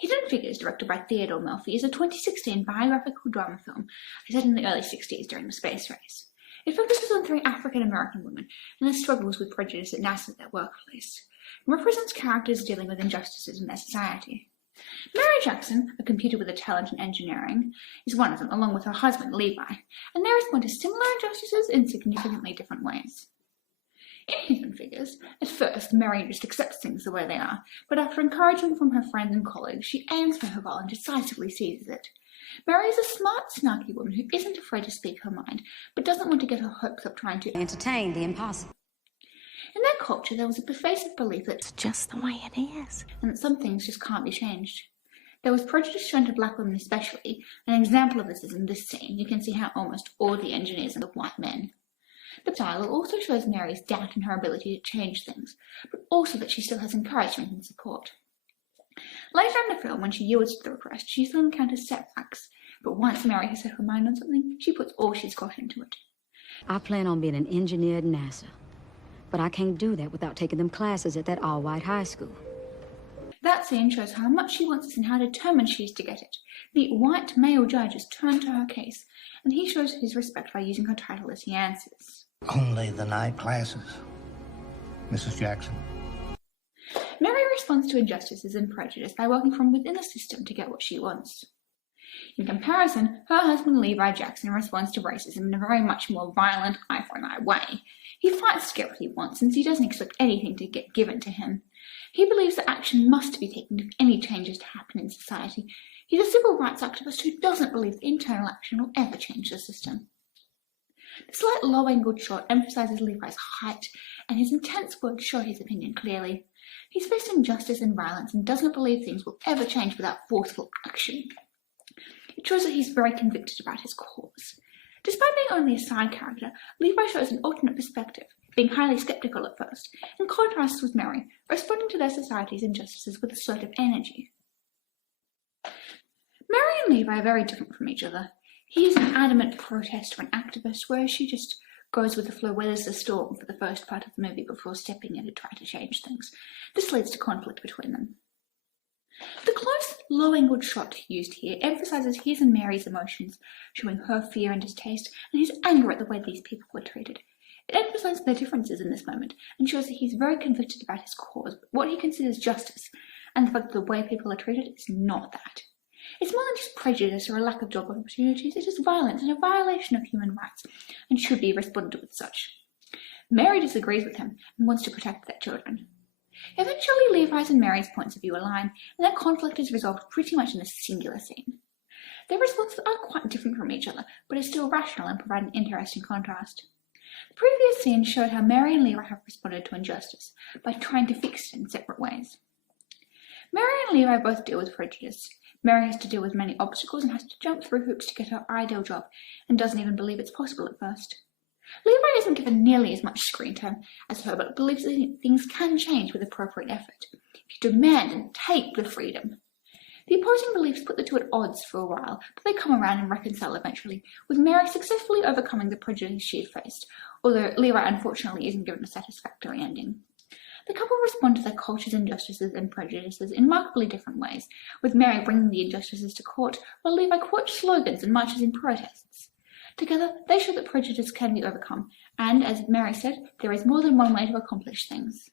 Hidden Figures, directed by Theodore Melfi, is a 2016 biographical drama film set in the early 60s during the space race. It focuses on 3 African-American women and their struggles with prejudice at NASA at their workplace, and represents characters dealing with injustices in their society. Mary Jackson, a computer with a talent in engineering, is one of them, along with her husband, Levi, and they respond to similar injustices in significantly different ways. In Hidden Figures, at first, Mary just accepts things the way they are, but after encouragement from her friends and colleagues, she aims for her goal and decisively seizes it. Mary is a smart, snarky woman who isn't afraid to speak her mind, but doesn't want to get her hopes up trying to entertain the impossible. In their culture, there was a pervasive belief that it's just the way it is, and that some things just can't be changed. There was prejudice shown to black women especially. An example of this is in this scene. You can see how almost all the engineers are white men. The style also shows Mary's doubt in her ability to change things, but also that she still has encouragement and support. Later in the film, when she yields to the request, she still encounters setbacks, but once Mary has set her mind on something, she puts all she's got into it. I plan on being an engineer at NASA, but I can't do that without taking them classes at that all-white high school. That scene shows how much she wants this and how determined she is to get it. The white male judge is turned to her case, and he shows his respect by using her title as he answers. Only the night classes, Mrs. Jackson. Mary responds to injustices and prejudice by working from within the system to get what she wants. In comparison, her husband Levi Jackson responds to racism in a very much more violent eye-for-an-eye way. He fights to get what he wants, since he doesn't expect anything to get given to him. He believes that action must be taken if any changes to happen in society. He's a civil rights activist who doesn't believe that internal action will ever change the system. The slight low-angled shot emphasises Levi's height, and his intense words show his opinion clearly. He's faced injustice and violence and doesn't believe things will ever change without forceful action. It shows that he's very convicted about his cause. Despite being only a side character, Levi shows an alternate perspective, being highly sceptical at first, in contrast with Mary, responding to their society's injustices with assertive energy. Mary and Levi are very different from each other. He is an adamant protester and activist, whereas she just goes with the flow, weathers the storm for the first part of the movie before stepping in to try to change things. This leads to conflict between them. The close, low-angled shot used here emphasises his and Mary's emotions, showing her fear and distaste, and his anger at the way these people were treated. It emphasises their differences in this moment, and shows that he's very convicted about his cause, what he considers justice, and the fact that the way people are treated is not that. It's more than just prejudice or a lack of job opportunities, it is violence and a violation of human rights, and should be responded to with such. Mary disagrees with him and wants to protect their children. Eventually, Levi's and Mary's points of view align, and their conflict is resolved pretty much in a singular scene. Their responses are quite different from each other, but are still rational and provide an interesting contrast. The previous scene showed how Mary and Levi have responded to injustice by trying to fix it in separate ways. Mary and Levi both deal with prejudice. Mary has to deal with many obstacles and has to jump through hoops to get her ideal job, and doesn't even believe it's possible at first. Levi isn't given nearly as much screen time as her, but believes that things can change with appropriate effort, if you demand and take the freedom. The opposing beliefs put the two at odds for a while, but they come around and reconcile eventually, with Mary successfully overcoming the prejudice she had faced, although Levi unfortunately isn't given a satisfactory ending. The couple respond to their culture's injustices and prejudices in markedly different ways, with Mary bringing the injustices to court, while Levi quotes slogans and marches in protests. Together, they show that prejudice can be overcome, and, as Mary said, there is more than one way to accomplish things.